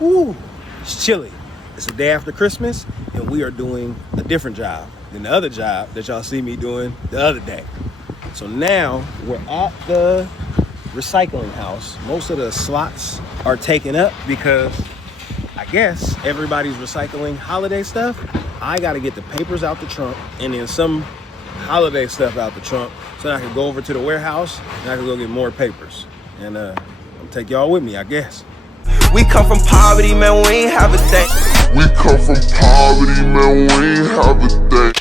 Woo, it's chilly. It's the day after Christmas, and we are doing a different job than the other job that y'all see me doing the other day. So now we're at the recycling house. Most of the slots are taken up because I guess everybody's recycling holiday stuff. I got to get the papers out the trunk and then some holiday stuff out the trunk so that I can go over to the warehouse and I can go get more papers. And I'll take y'all with me, I guess. We come from poverty, man, we ain't have a thing. We come from poverty, man, we ain't have a thing.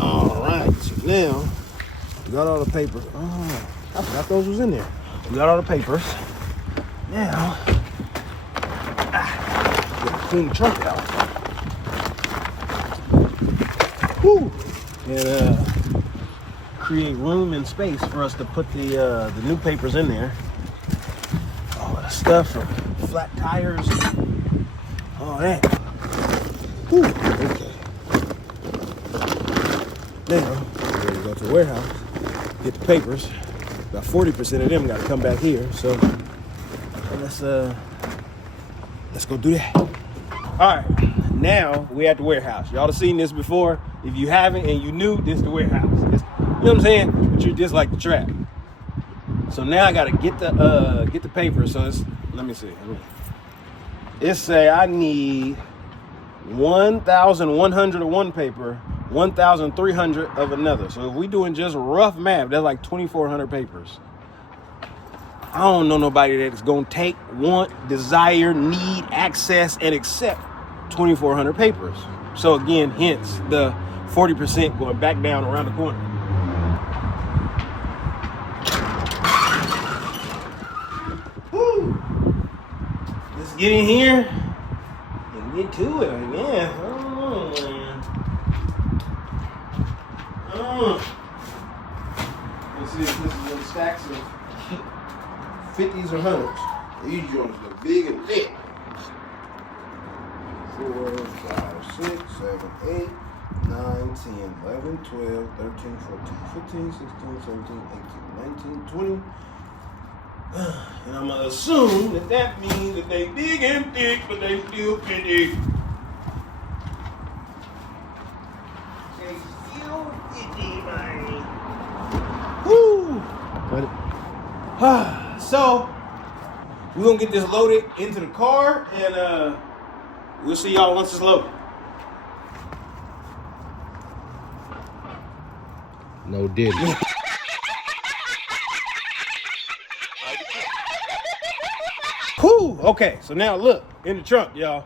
All right, so now we got all the papers. Oh, I forgot those was in there. We got all the papers. Now, gotta clean the trunk out. Woo! And create room and space for us to put the new papers in there. All that stuff from flat tires, all that. Woo! Okay. Now, we're gonna go to the warehouse, get the papers. About 40% of them got to come back here. So let's go do that. All right, now we at the warehouse. Y'all have seen this before. If you haven't and you knew, this is the warehouse. You know what I'm saying? But you're just like the trap. So now I got to get the papers. So let me see. It say I need 1,100 of one paper, 1,300 of another. So if we doing just rough math, that's like 2,400 papers. I don't know nobody that's gonna take, want, desire, need, access, and accept 2,400 papers. So again, hence the 40% going back down around the corner. Woo! Let's get in here and get to it, man. Oh, man. Let's see if this is in stacks of 50s or 100s. These joints look big and thick. 4, 5, 6, 7, 8, 9, 10, 11, 12, 13, 14, 15, 16, 17, 18, 19, 20. And I'm gonna assume that means that they big and thick, but they still pretty. Woo! So we're gonna get this loaded into the car, and we'll see y'all once it's loaded. No diddy. Whew, okay, so now look in the trunk, y'all.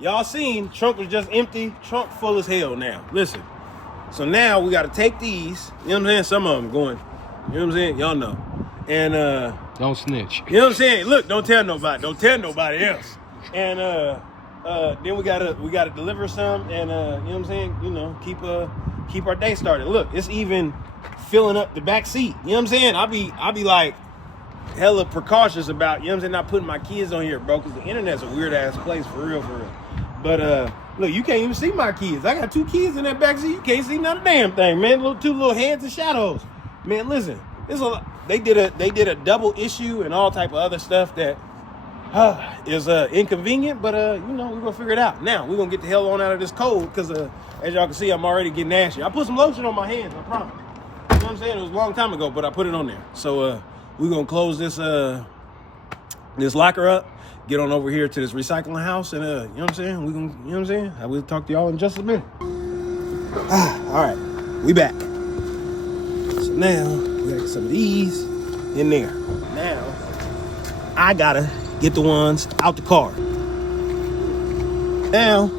Y'all seen trunk was just empty, trunk full as hell now. Listen. So now we gotta take these, you know what I'm saying? Some of them going, you know what I'm saying? Y'all know. And Don't snitch. you know what I'm saying? Look, don't tell nobody. Don't tell nobody else. And then we gotta deliver some, and you know what I'm saying? You know, keep our day started. Look, it's even filling up the back seat. You know what I'm saying? I'll be like hella precautious about, you know what I'm saying, not putting my kids on here, bro, because the internet's a weird ass place for real. But look, you can't even see my kids. I got 2 kids in that back seat. You can't see not a damn thing, man. Two little heads and shadows. Man, listen, they did a double issue and all type of other stuff that is inconvenient, but you know, we're gonna figure it out. Now we're gonna get the hell on out of this cold, because as y'all can see, I'm already getting ashy. I put some lotion on my hands, I promise. You know what I'm saying? It was a long time ago, but I put it on there. So we're gonna close this locker up, get on over here to this recycling house, and you know what I'm saying? We gonna, you know what I'm saying? I will talk to y'all in just a minute. All right, we back. So now we gotta get some of these in there. Now I gotta get the ones out the car. Now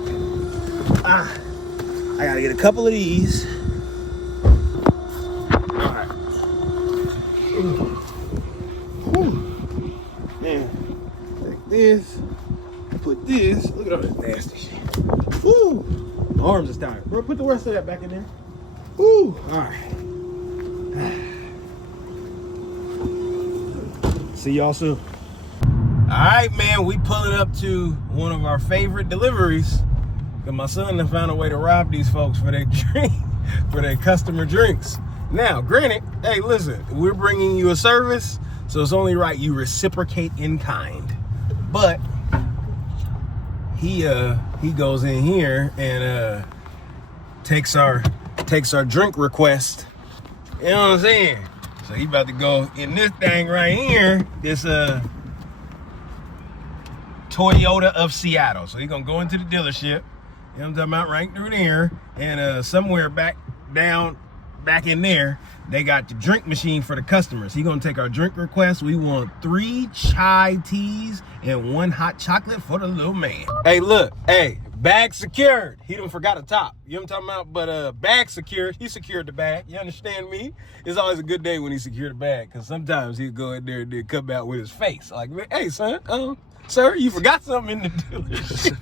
I gotta get a couple of these. All right. Man, take this, put this. Look at all this nasty shit. Woo! My arms is tired. Bro, put the rest of that back in there. Woo! All right. See y'all soon. All right, man, we pulling up to one of our favorite deliveries, because my son done found a way to rob these folks for their drink, for their customer drinks. Now, granted, hey, listen, we're bringing you a service, So it's only right you reciprocate in kind. But he goes in here and takes our drink request. You know what I'm saying? So he about to go in this thing right here, this Toyota of Seattle. So he gonna go into the dealership, you know what I'm talking about, right through there, and somewhere back in there, they got the drink machine for the customers. He gonna take our drink request. We want 3 chai teas and 1 hot chocolate for the little man. Hey, look, hey, bag secured. He done forgot a top. You know what I'm talking about? But bag secured. He secured the bag. You understand me? It's always a good day when he secured the bag, because sometimes he'll go in there and then come out with his face. Like, hey, son, sir, you forgot something in the dealership.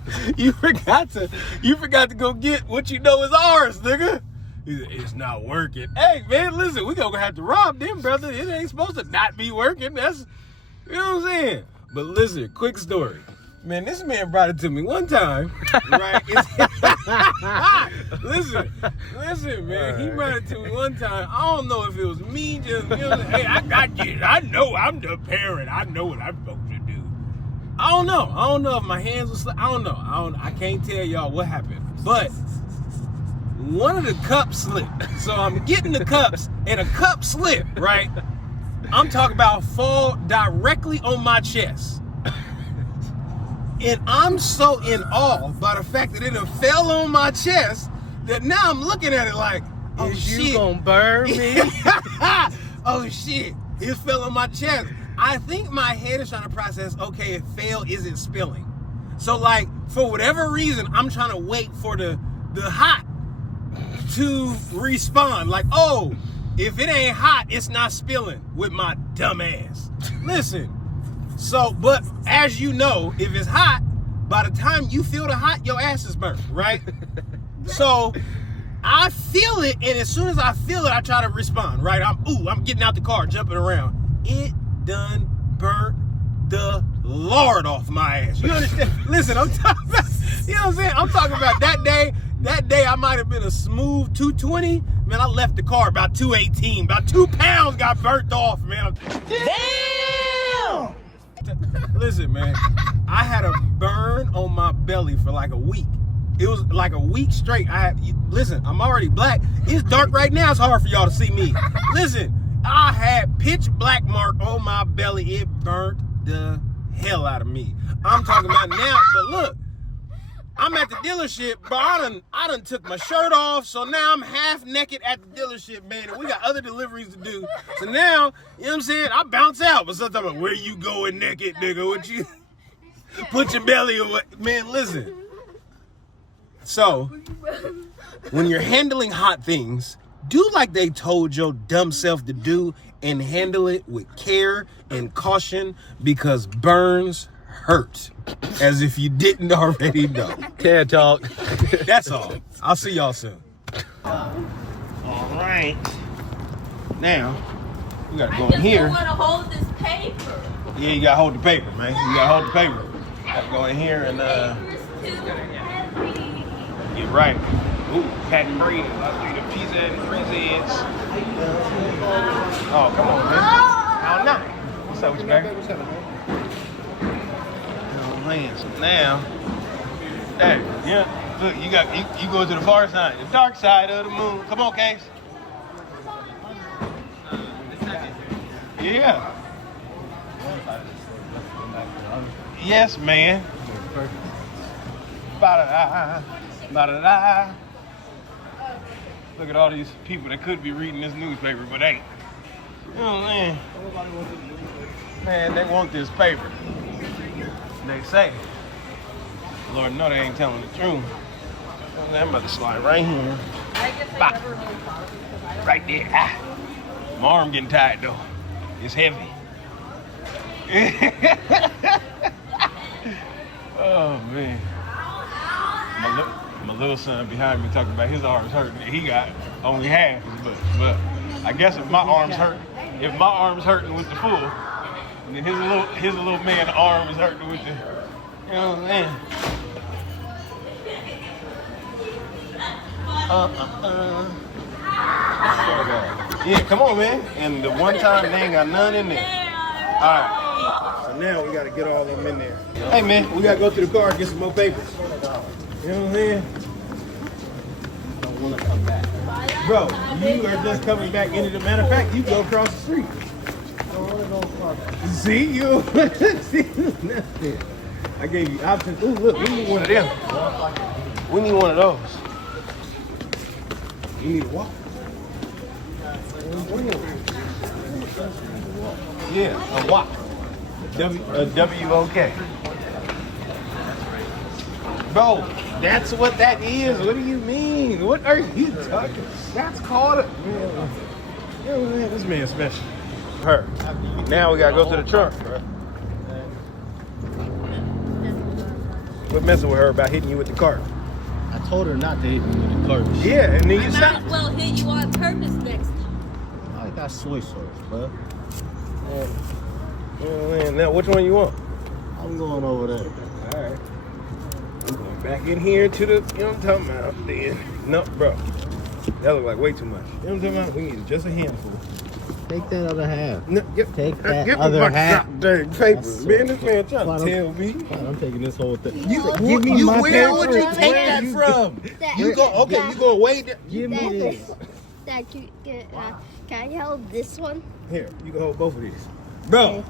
you forgot to go get what you know is ours, nigga. It's not working. Hey, man, listen, we gonna have to rob them, brother. It ain't supposed to not be working. That's, you know what I'm saying? But listen, quick story. Man, this man brought it to me one time, right? Listen, man. He brought it to me one time. I don't know if it was me just, you know, hey, I got you. I know I'm the parent. I know what I'm supposed to do. I don't know if my hands were I don't know. I can't tell y'all what happened. But one of the cups slipped. So I'm getting the cups, and a cup slipped, right? I'm talking about fall directly on my chest. And I'm so in awe by the fact that it fell on my chest that now I'm looking at it like, oh shit. You gonna burn me? Oh shit. It fell on my chest. I think my head is trying to process, okay, it fell, is it spilling? So like, for whatever reason, I'm trying to wait for the hot to respond. Like, oh, if it ain't hot, it's not spilling with my dumb ass. Listen. So, but as you know, if it's hot, by the time you feel the hot, your ass is burnt, right? So, I feel it, and as soon as I feel it, I try to respond, right? I'm getting out the car, jumping around. It done burnt the Lord off my ass. You understand? Listen, I'm talking about, you know what I'm saying? I'm talking about that day. That day, I might have been a smooth 220. Man, I left the car about 218. About 2 pounds got burnt off, man. Damn! Listen, man, I had a burn on my belly for like a week. It was like a week straight. Listen, I'm already black. It's dark right now. It's hard for y'all to see me. Listen, I had pitch black mark on my belly. It burnt the hell out of me. I'm talking about now, but look, I'm at the dealership, but I done took my shirt off, so now I'm half naked at the dealership, man, and we got other deliveries to do. So now, you know what I'm saying, I bounce out, but sometimes like, where you going naked, nigga? What you, put your belly away. Man, listen. So, when you're handling hot things, do like they told your dumb self to do and handle it with care and caution, because burns hurt, as if you didn't already know. Can't talk. That's all. I'll see y'all soon. All right. Now, we gotta go in here. I just don't want to hold this paper. Yeah, you gotta hold the paper, man. You gotta hold the paper. Gotta go in here and Paper's too heavy. get right. Ooh, Pat and Brady. I'll do the pizza and presents. Oh, come on, man. How nice. What's up with you, baby? What's up, man? So now, hey, yeah, look, you go to the far side, the dark side of the moon. Come on, Case. Yeah. Yes, man. Ba-da-da. Look at all these people that could be reading this newspaper, but ain't. You know what I'm saying? Man, they want this paper. They say. Lord, no, they ain't telling the truth. I'm about to slide right here. Bah. Right there. Ah. My arm getting tired though. It's heavy. Oh man. My little son behind me talking about his arms hurting. He got only half, but I guess if my arm's hurting with the full, and then his little man arm is hurting with the, you know what I'm saying? Yeah, come on, man. And the one time they ain't got none in there. Alright. So now we gotta get all of them in there. Hey man, we gotta go to the car and get some more papers. You know what I'm saying? Don't wanna come back. Bro, you are just coming back into the matter of fact, you go across the street. See you. See, that's it. I gave you options. Ooh, look, we need one of them. We need one of those. You need a walk? Yeah, a walk. W-O-K. Bro, that's what that is. What do you mean? What are you talking? That's called a... Man, this man's special. Her. Now we gotta go to the trunk, bro. Quit messing with her about hitting you with the cart. I told her not to hit me with the cart. Yeah, and then you I might stop. as well hit you on purpose next time. I got soy sauce, bud. Now, which one you want? I'm going over there. All right. I'm going back in here to the, you know what I'm talking about, then. No, bro. That look like way too much. You know what I'm talking about? We need just a handful. Take that other half. No, Take that give other me my half. goddamn paper. That's Man, this man trying Fine, to tell me. Fine, I'm taking this whole thing. You, me my where paper. would you take Where that you- from? You go, okay, you go way down. Give me this. Dad, can I hold this one? Here, you can hold both of these. Bro,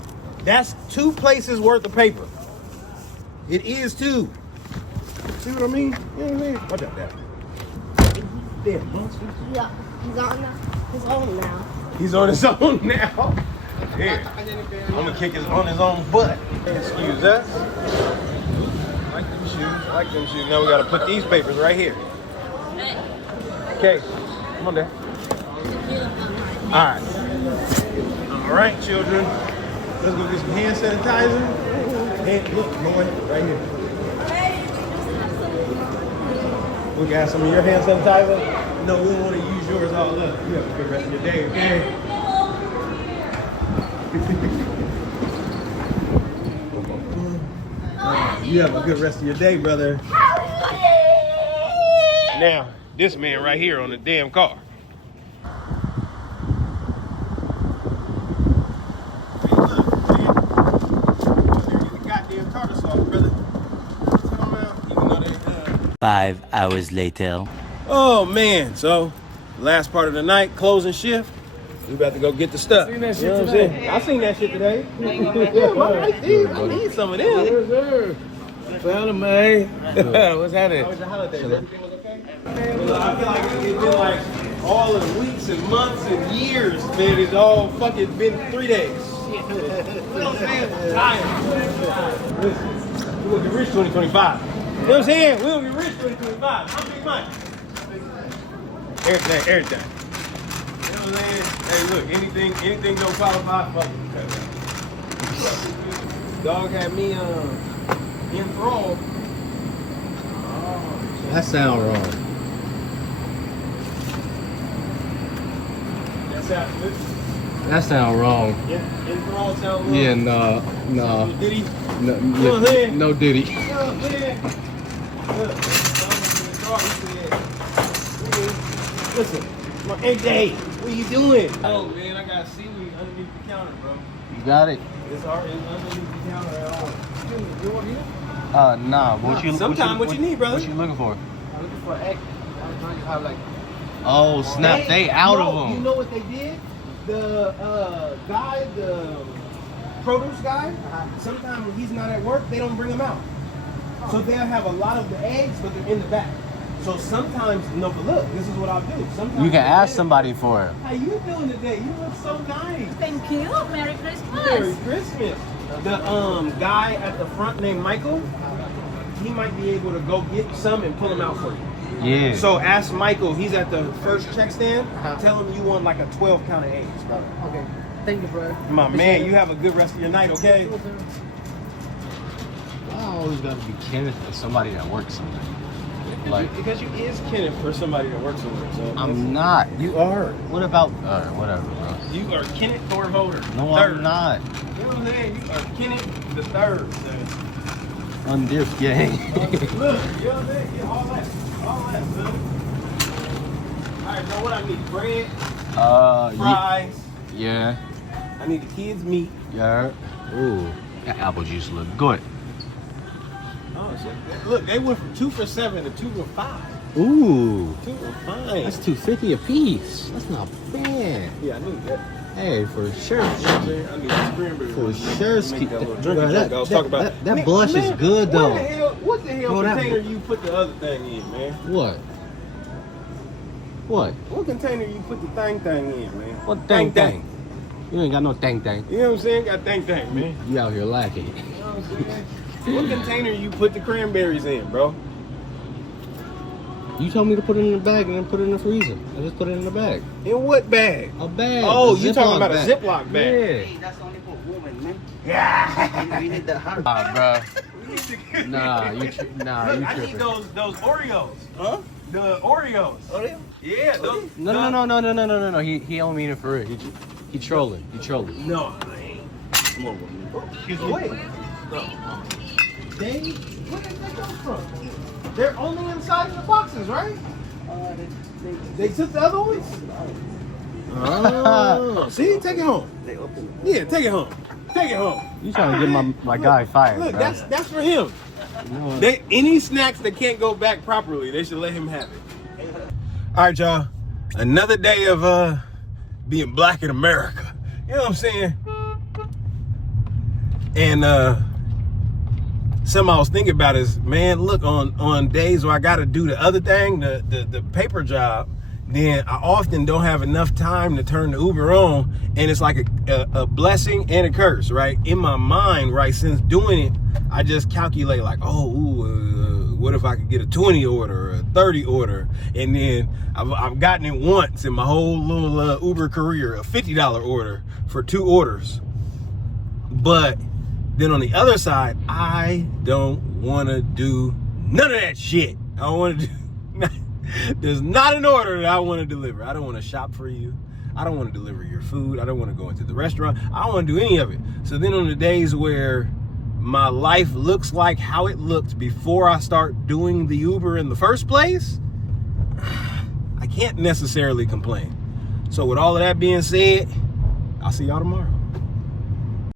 that's 2 places worth of paper. It is 2. See what I mean? You know what I mean? Watch out, Dad. Damn, monster. Yeah, he's on his own now. He's on his own now. Here, I'm gonna kick his on his own butt. Excuse us. I like them shoes. I like them shoes. Now we gotta put these papers right here. Okay, come on, Dad. All right, children. Let's go get some hand sanitizer. And look, boy, right here. We got some of your hand sanitizer. No, we don't want to use yours all up. You have a good rest of your day, okay? You have a good rest of your day, brother. Now, this man right here on the damn car. Goddamn tartar sauce, brother. 5 hours later. Oh man, so last part of the night, closing shift. We about to go get the stuff. You know what I'm saying? I seen that shit today. I need some of them. Well, man. What's happening? How was your holiday? Everything was okay? I feel like it's been like all of weeks and months and years, man. It's all fucking been 3 days. You know what I'm saying? I'm tired. Listen, we're gonna get rich 2025. You know what I'm saying? We're gonna get rich 2025. How big money? Everything. You know what I'm saying? Hey, look, anything don't qualify, fuck it. Dog had me enthralled. That sound wrong. That's how it That sound wrong. Yeah, enthralled sound wrong. Yeah, no. Did he? No, You know what I'm saying? no Diddy. You know what I'm saying? Look, listen, my AJ, what are you doing? Oh man, I got seaweed underneath the counter, bro. You got it? It's underneath the counter at all. You want it? Nah. What you need, brother? What you looking for? I'm looking for egg. I'm trying to have like. Oh snap! They out of them. You know what they did? The guy, the produce guy. Sometimes when he's not at work, they don't bring him out. So they'll have a lot of the eggs, but they're in the back. So sometimes, no, but look, this is what I'll do. Sometimes You can ask somebody for it. How you doing today? You look so nice. Thank you. Merry Christmas. Merry Christmas. The guy at the front named Michael, he might be able to go get some and pull them out for you. Yeah. So ask Michael, he's at the first check stand. Tell him you want like a 12 count of eggs. Okay. Thank you, bro. My man, you have a good rest of your night, okay? I always got to be Kenneth for somebody that works somewhere. Like, Because you is Kenneth for somebody that works somewhere. So I'm not. You are. What about? Whatever, bro. You are Kenneth Thorholder. No, third. I'm not. You know what I'm saying? You are Kenneth the third. Son. On this gang. Look, you know what I'm saying? Get all that, son. All right, now what I need? Bread, fries, Yeah. I need the kids' meat. Yeah. Ooh, that apple juice look good. Oh, shit. Look, they went from 2 for $7 to 2 for $5. Ooh, 2 for $5. that's $2.50 a piece. That's not bad. Yeah, I need that. Hey, for sure. I need the cranberry. For juice. sure, Make that little Bro, drinking that- drink I was talking about. that Man, blush is good, though. What the hell Bro, that- container you put the other thing in, man? What? What? What container you put the thing in, man? What thing? You ain't got no thing. You know what I'm saying? Got thing, man. You out here lacking. You know what I'm saying? What container you put the cranberries in, bro? You told me to put it in the bag and then put it in the freezer. I just put it in the bag. In what bag? A bag. Oh, a you talking Ziploc about a Ziploc bag? Yeah. That's only for women, man. Yeah. We need the hard. Bro. Nah, you Look, I need tripping. those Oreos. Huh? The Oreos. Oreo? Yeah, those. No. He only mean it for real. He trolling. No, I ain't. Small one. Excuse me. Wait. Where did they come from? They're only inside of the boxes, right? They took the other ones? Oh. See? Take it home. They open it. Yeah, take it home. Take it home. You trying to get my guy fired, Look, bro. that's for him. You know what? Any snacks that can't go back properly, they should let him have it. All right, y'all. Another day of being black in America. You know what I'm saying? And something I was thinking about is, man, look, on days where I got to do the other thing, the paper job, then I often don't have enough time to turn the Uber on, and it's like a blessing and a curse, right? In my mind, right, since doing it, I just calculate like, what if I could get a 20 order or a 30 order? And then I've gotten it once in my whole little Uber career, a $50 order for 2 orders. But then on the other side, I don't want to do none of that shit. I don't want to do, there's not an order that I want to deliver. I don't want to shop for you. I don't want to deliver your food. I don't want to go into the restaurant. I don't want to do any of it. So then on the days where my life looks like how it looked before I start doing the Uber in the first place, I can't necessarily complain. So with all of that being said, I'll see y'all tomorrow.